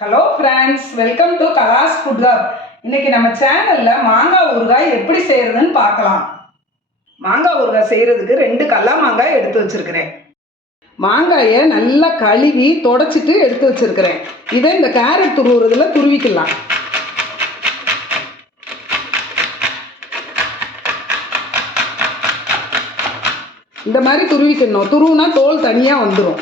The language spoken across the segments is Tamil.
ஹலோ ஃப்ரெண்ட்ஸ், வெல்கம் டு கலாஸ் ஃபுட் ஹப். இன்னைக்கு நம்ம சேனல்ல மாங்காய் ஊறுகாய் எப்படி செய்யறதுன்னு பார்க்கலாம். மாங்காய் ஊறுகாய் செய்யறதுக்கு 2 கல்லா மாங்காய் எடுத்து வச்சிருக்கிறேன். மாங்காயை நல்லா கழுவி தொடச்சிட்டு எடுத்து வச்சிருக்கிறேன். இதை இந்த கேரட் துருவுறதுல துருவிக்கலாம். இந்த மாதிரி துருவிக்கணும். துருவுனா தோல் தனியாக வந்துடும்.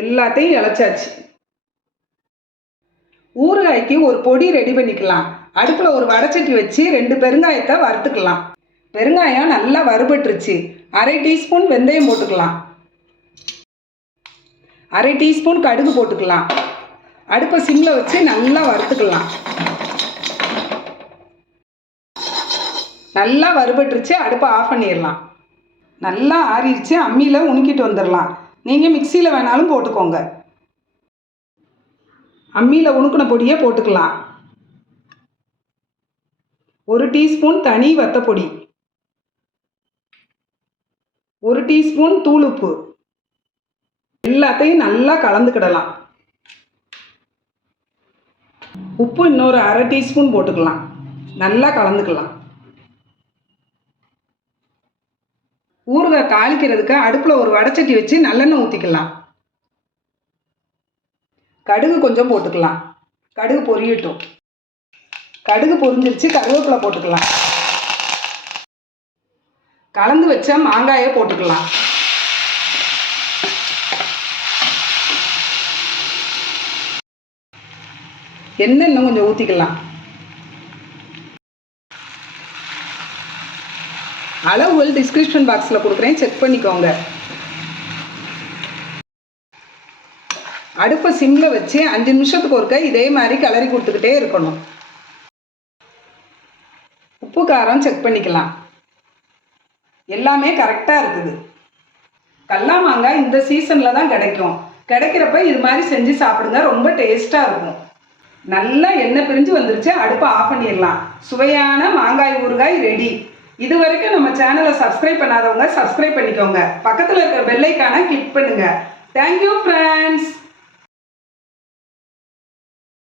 எல்லாத்தையும் இழைச்சாச்சு. ஊறுகாய்க்கு ஒரு பொடி ரெடி பண்ணிக்கலாம். அடுப்பில் ஒரு வடைச்சட்டி வச்சு 2 பெருங்காயத்தை வறுத்துக்கலாம். பெருங்காயம் நல்லா வறுபட்டுருச்சு. 1/2 டீஸ்பூன் வெந்தயம் போட்டுக்கலாம். 1/2 டீஸ்பூன் கடுகு போட்டுக்கலாம். அடுப்பை சிம்மில் வச்சு நல்லா வறுத்துக்கலாம். நல்லா வறுபட்டுருச்சு. அடுப்பை ஆஃப் பண்ணிடலாம். நல்லா ஆறிடுச்சு. அம்மியில் உணுக்கிட்டு வந்துடலாம். நீங்கள் மிக்சியில் வேணாலும் போட்டுக்கோங்க. அம்மியில் உணுக்கின பொடியை போட்டுக்கலாம். 1 டீஸ்பூன் தனி வத்தப்பொடி, 1 டீஸ்பூன் தூள் உப்பு, எல்லாத்தையும் நல்லா கலந்துக்கிடலாம். உப்பு இன்னொரு 1/2 டீஸ்பூன் போட்டுக்கலாம். நல்லா கலந்துக்கலாம். ஊறுகாய் தாளிக்கிறதுக்கு அடுப்பில் ஒரு வடைச்சட்டி வச்சு நல்லெண்ணெய் ஊற்றிக்கலாம். கடுகு கொஞ்சம் போட்டுக்கலாம். கடுகு பொரியட்டும். கடுகு பொரிஞ்சிருச்சு. கருவேப்பிலை போட்டுக்கலாம். கலந்து வச்ச மாங்காயை போட்டுக்கலாம். எண்ணெய் இன்னும் கொஞ்சம் ஊற்றிக்கலாம். அளவுகள் டிஸ்கிரிப்ஷன் பாக்ஸில் கொடுக்குறேன், செக் பண்ணிக்கோங்க. அடுப்பை சிம்மில் வச்சு 5 நிமிஷத்துக்கு ஒருக்க இதே மாதிரி கிளறி கொடுத்துக்கிட்டே இருக்கணும். உப்பு காரம் செக் பண்ணிக்கலாம். எல்லாமே கரெக்டாக இருக்குது. கல்லா மாங்காய் இந்த சீசனில் தான் கிடைக்கும். கிடைக்கிறப்ப இது மாதிரி செஞ்சு சாப்பிடுங்க. ரொம்ப டேஸ்ட்டாக இருக்கும். நல்லா எண்ணெய் பிரிஞ்சு வந்துருச்சு. அடுப்பை ஆஃப் பண்ணிடலாம். சுவையான மாங்காய் ஊறுகாய் ரெடி. இது வரைக்கும் நம்ம சேனலை சப்ஸ்கிரைப் பண்ணாதவங்க சப்ஸ்கிரைப் பண்ணிக்கோங்க. பக்கத்தில் இருக்கிற பெல் ஐகானை கிளிக் பண்ணுங்க. Thank you friends.